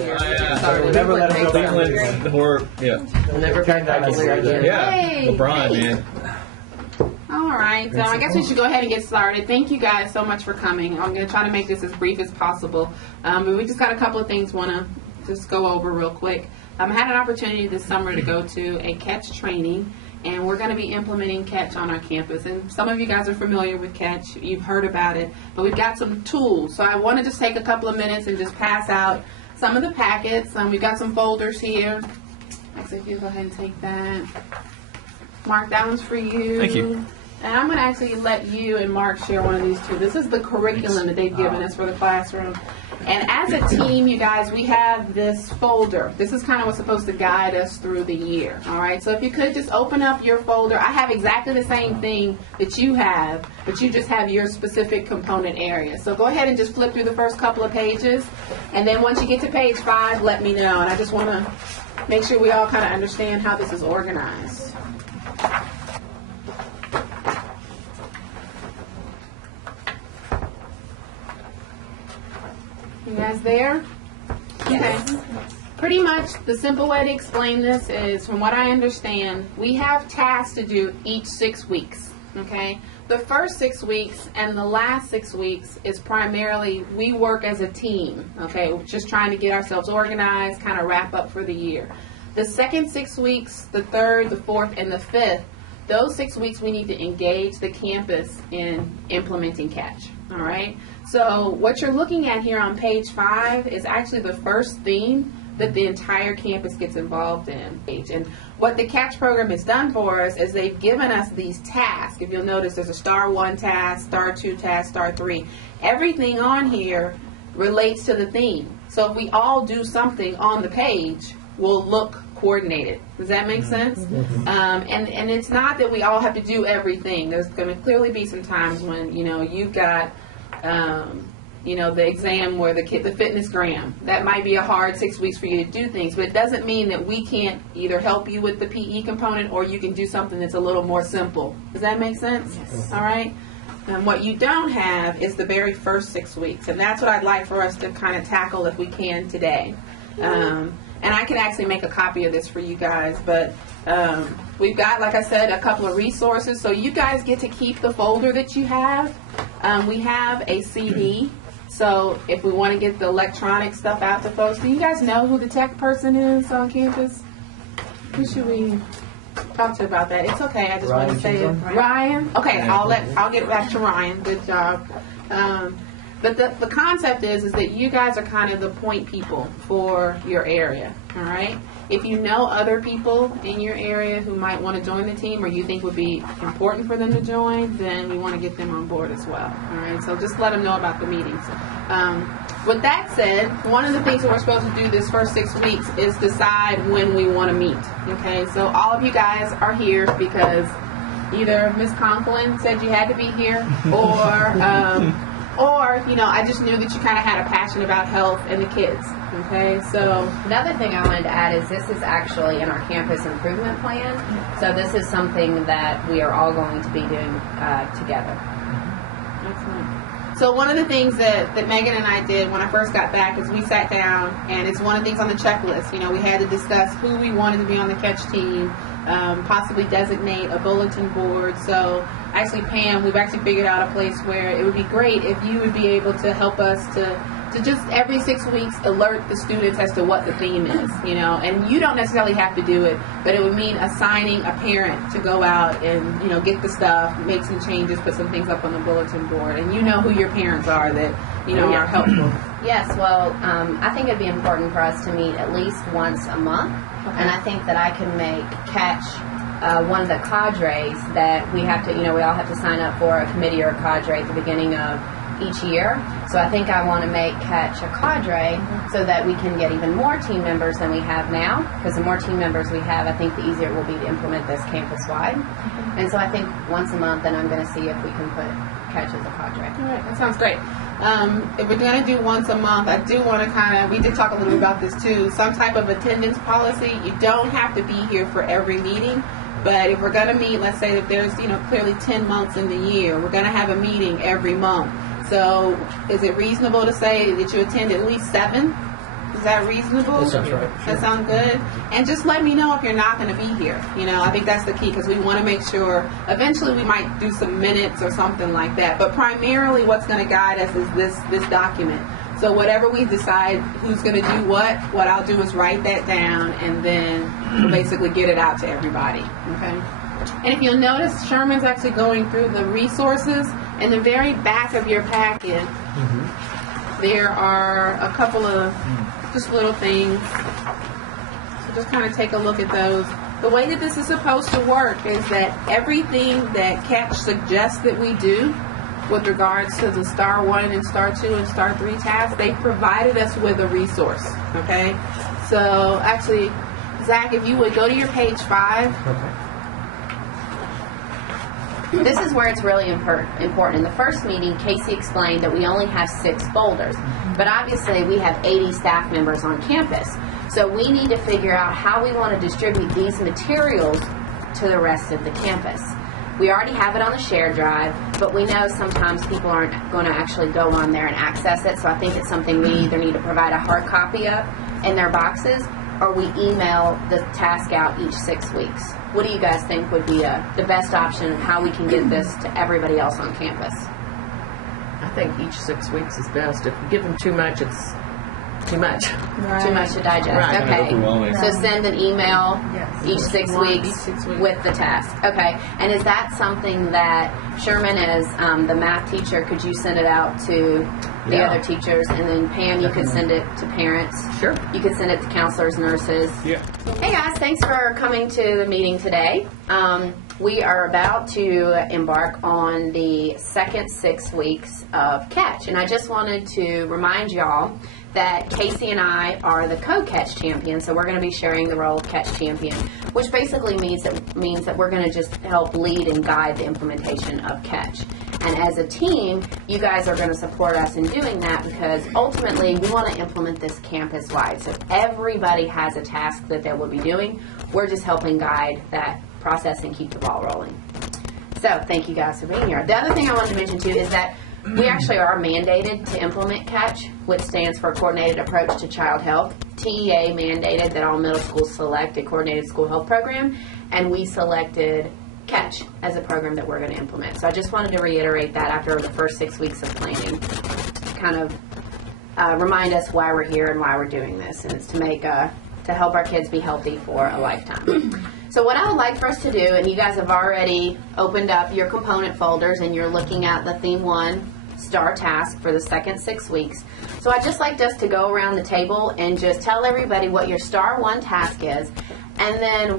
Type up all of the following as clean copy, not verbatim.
here. Never let him go. Never came back again. Hey. LeBron, man. All right, so I guess we should go ahead and get started. Thank you guys so much for coming. I'm going to try to make this as brief as possible. But we just got a couple of things want to just go over real quick. I had an opportunity this summer to go to a Catch training, and we're going to be implementing Catch on our campus. And some of you guys are familiar with Catch. You've heard about it. But we've got some tools. So I want to just take a couple of minutes and just pass out some of the packets. We've got some folders here. Actually, if you go ahead and take that. Mark, that one's for you. Thank you. And I'm going to actually let you and Mark share one of these two. This is the curriculum that they've given us for the classroom. And as a team, you guys, we have this folder. This is kind of what's supposed to guide us through the year. All right, so if you could just open up your folder. I have exactly the same thing that you have, but you just have your specific component area. So go ahead and just flip through the first couple of pages. And then once you get to page 5, let me know. And I just want to make sure we all kind of understand how this is organized. You guys there? Yes. Okay. Pretty much the simple way to explain this is, from what I understand, we have tasks to do each 6 weeks. Okay? The first 6 weeks and the last 6 weeks is primarily we work as a team. Okay? We're just trying to get ourselves organized, kind of wrap up for the year. The second 6 weeks, the third, the fourth, and the fifth, those 6 weeks we need to engage the campus in implementing Catch. All right? So what you're looking at here on page 5 is actually the first theme that the entire campus gets involved in. And what the Catch program has done for us is they've given us these tasks. If you'll notice, there's a star 1 task, star 2 task, star 3. Everything on here relates to the theme. So if we all do something on the page, we'll look coordinated. Does that make sense? And it's not that we all have to do everything. There's going to clearly be some times when, you've got the exam or the fitness gram. That might be a hard 6 weeks for you to do things, but it doesn't mean that we can't either help you with the PE component or you can do something that's a little more simple. Does that make sense? Yes. All right. And what you don't have is the very first 6 weeks, and that's what I'd like for us to kind of tackle if we can today. And I can actually make a copy of this for you guys, but we've got, like I said, a couple of resources. So you guys get to keep the folder that you have. We have a CD, so if we want to get the electronic stuff out to folks. Do you guys know who the tech person is on campus? Who should we talk to about that? It's okay, I just want to say it. Ryan? Okay, I'll get back to Ryan. Good job. But the concept is that you guys are kind of the point people for your area, all right? If you know other people in your area who might want to join the team or you think would be important for them to join, then we want to get them on board as well, all right? So just let them know about the meetings. With that said, one of the things that we're supposed to do this first 6 weeks is decide when we want to meet, okay? So all of you guys are here because either Ms. Conklin said you had to be here or, I just knew that you kind of had a passion about health and the kids, okay? So another thing I wanted to add is this is actually in our campus improvement plan. So this is something that we are all going to be doing together. Excellent. So one of the things that Megan and I did when I first got back is we sat down, and it's one of the things on the checklist. We had to discuss who we wanted to be on the Catch team, possibly designate a bulletin board. So actually, Pam, we've actually figured out a place where it would be great if you would be able to help us to just every 6 weeks alert the students as to what the theme is, and you don't necessarily have to do it, but it would mean assigning a parent to go out and, get the stuff, make some changes, put some things up on the bulletin board, and who your parents are that, are helpful. Yes, well, I think it'd be important for us to meet at least once a month, and I think that I can make Catch one of the cadres that we have to, we all have to sign up for a committee or a cadre at the beginning of each year. So I think I want to make Catch a cadre so that we can get even more team members than we have now, because the more team members we have, I think the easier it will be to implement this campus-wide. And so I think once a month, and I'm going to see if we can put Catch as a cadre. All right, that sounds great. If we're going to do once a month, I do want to we did talk a little bit about this too, some type of attendance policy. You don't have to be here for every meeting. But if we're going to meet, let's say that there's, clearly 10 months in the year, we're going to have a meeting every month. So is it reasonable to say that you attend at least 7? Does Is that reasonable? That sounds right. That sounds good? And just let me know if you're not going to be here. You know, I think that's the key because we want to make sure, eventually we might do some minutes or something like that. But primarily what's going to guide us is this document. So whatever we decide who's going to do what I'll do is write that down and then we'll basically get it out to everybody. Okay? And if you'll notice, Sherman's actually going through the resources. In the very back of your packet, there are a couple of just little things. So just kind of take a look at those. The way that this is supposed to work is that everything that Catch suggests that we do with regards to the Star 1 and Star 2 and Star 3 tasks, they provided us with a resource. Okay? So actually, Zach, if you would go to your page 5. Okay. This is where it's really important. In the first meeting, Casey explained that we only have 6 folders, but obviously we have 80 staff members on campus. So we need to figure out how we want to distribute these materials to the rest of the campus. We already have it on the shared drive, but we know sometimes people aren't going to actually go on there and access it, so I think it's something we either need to provide a hard copy of in their boxes or we email the task out each 6 weeks. What do you guys think would be the best option of how we can get this to everybody else on campus? I think each 6 weeks is best. If we give them too much, it's too much. Right. Too much to digest. Right. Okay. Overwhelming. So send an email each 6 weeks Each 6 weeks. with the task. Okay. And is that something that Sherman, as the math teacher, could you send it out to the Yeah. other teachers? And then Pam, you could send it to parents. Sure. You could send it to counselors, nurses. Yeah. Hey guys, thanks for coming to the meeting today. We are about to embark on the second 6 weeks of Catch, and I just wanted to remind y'all that Casey and I are the co-Catch champions, so we're going to be sharing the role of Catch champion, which basically means that we're going to just help lead and guide the implementation of Catch. And as a team, you guys are going to support us in doing that because ultimately we want to implement this campus-wide. So everybody has a task that they will be doing. We're just helping guide that process and keep the ball rolling. So thank you guys for being here. The other thing I wanted to mention too is that we actually are mandated to implement Catch, which stands for Coordinated Approach to Child Health. TEA mandated that all middle schools select a coordinated school health program, and we selected Catch as a program that we're going to implement. So I just wanted to reiterate that after the first 6 weeks of planning, kind of remind us why we're here and why we're doing this, and it's to help our kids be healthy for a lifetime. So what I would like for us to do, and you guys have already opened up your component folders and you're looking at the Theme 1 STAR task for the second 6 weeks. So I'd just like us to go around the table and just tell everybody what your STAR 1 task is, and then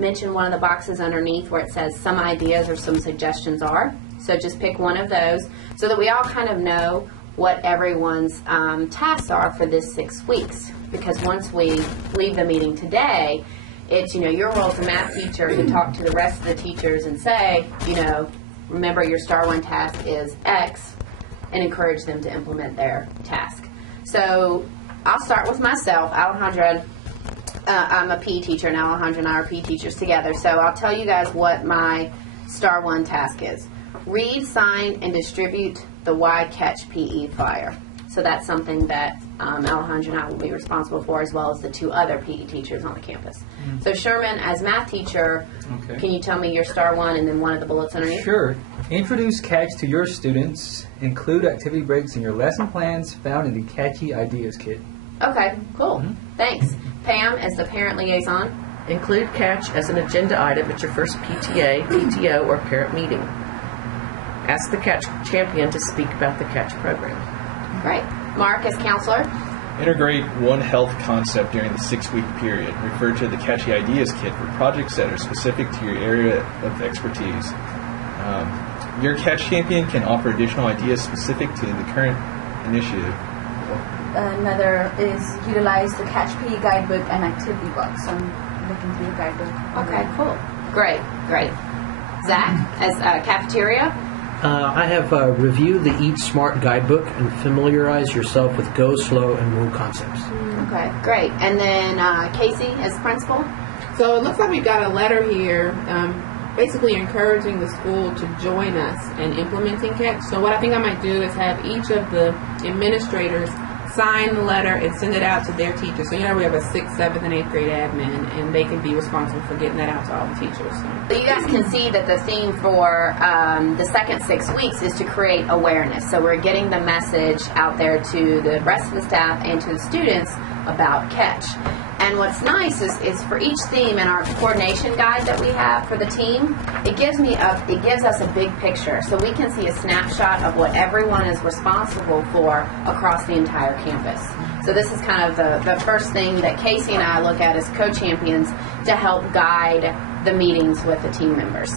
mention one of the boxes underneath where it says some ideas or some suggestions are. So just pick one of those so that we all kind of know what everyone's tasks are for this 6 weeks. Because once we leave the meeting today, it's, your role as a math teacher to talk to the rest of the teachers and say, remember your STAR 1 task is X, and encourage them to implement their task. So I'll start with myself. Alejandra, I'm a PE teacher, and Alejandra and I are PE teachers together. So I'll tell you guys what my STAR 1 task is. Read, sign, and distribute the Y Catch PE flyer. So that's something that Alejandra and I will be responsible for, as well as the 2 other PE teachers on the campus. So Sherman, as math teacher, can you tell me your STAR 1 and then one of the bullets underneath? Sure. Introduce Catch to your students. Include activity breaks in your lesson plans found in the Catchy Ideas Kit. Okay, cool. Thanks. Pam, as the parent liaison. Include Catch as an agenda item at your first PTA, PTO, or parent meeting. Ask the Catch champion to speak about the Catch program. Great. Mark, as counselor. Integrate one health concept during the 6-week period. Refer to the Catchy Ideas Kit for projects that are specific to your area of expertise. Your Catch champion can offer additional ideas specific to the current initiative. Another is utilize the Catch PE guidebook and activity box. I'm looking through the guidebook. Okay, cool. Great. Zach, as cafeteria. I have review the Eat Smart guidebook and familiarize yourself with Go Slow and Move concepts. Okay, great. And then Casey, as principal. So it looks like we've got a letter here basically encouraging the school to join us in implementing Catch. So what I think I might do is have each of the administrators sign the letter and send it out to their teachers. So we have a 6th, 7th, and 8th grade admin, and they can be responsible for getting that out to all the teachers. So you guys can see that the theme for the second 6 weeks is to create awareness. So we're getting the message out there to the rest of the staff and to the students about catch. And what's nice is for each theme in our coordination guide that we have for the team, it gives us a big picture, so we can see a snapshot of what everyone is responsible for across the entire campus. So this is kind of the first thing that Casey and I look at as co-champions to help guide the meetings with the team members.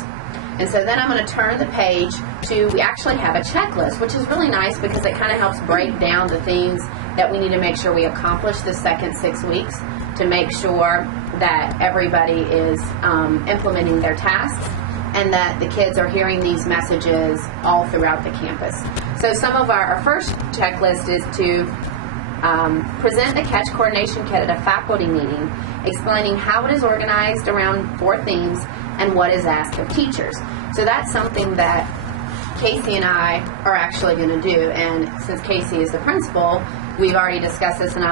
And so then I'm going to turn the page to, we actually have a checklist, which is really nice because it kind of helps break down the things that we need to make sure we accomplish the second 6 weeks to make sure that everybody is implementing their tasks and that the kids are hearing these messages all throughout the campus. So some of our first checklist is to present the catch coordination kit at a faculty meeting, explaining how it is organized around 4 themes and what is asked of teachers. So that's something that Casey and I are actually going to do, and since Casey is the principal, we've already discussed this, and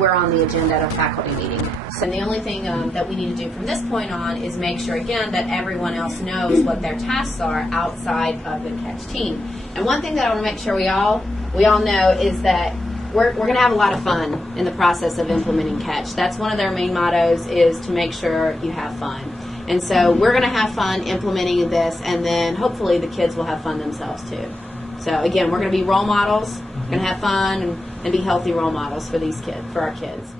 we're on the agenda at a faculty meeting. So the only thing that we need to do from this point on is make sure again that everyone else knows what their tasks are outside of the catch team. And one thing that I want to make sure we all know is that we're going to have a lot of fun in the process of implementing catch. That's one of their main mottos, is to make sure you have fun. And so we're going to have fun implementing this, and then hopefully the kids will have fun themselves too. So again, we're going to be role models. We're going to have fun and be healthy role models for these kids, for our kids.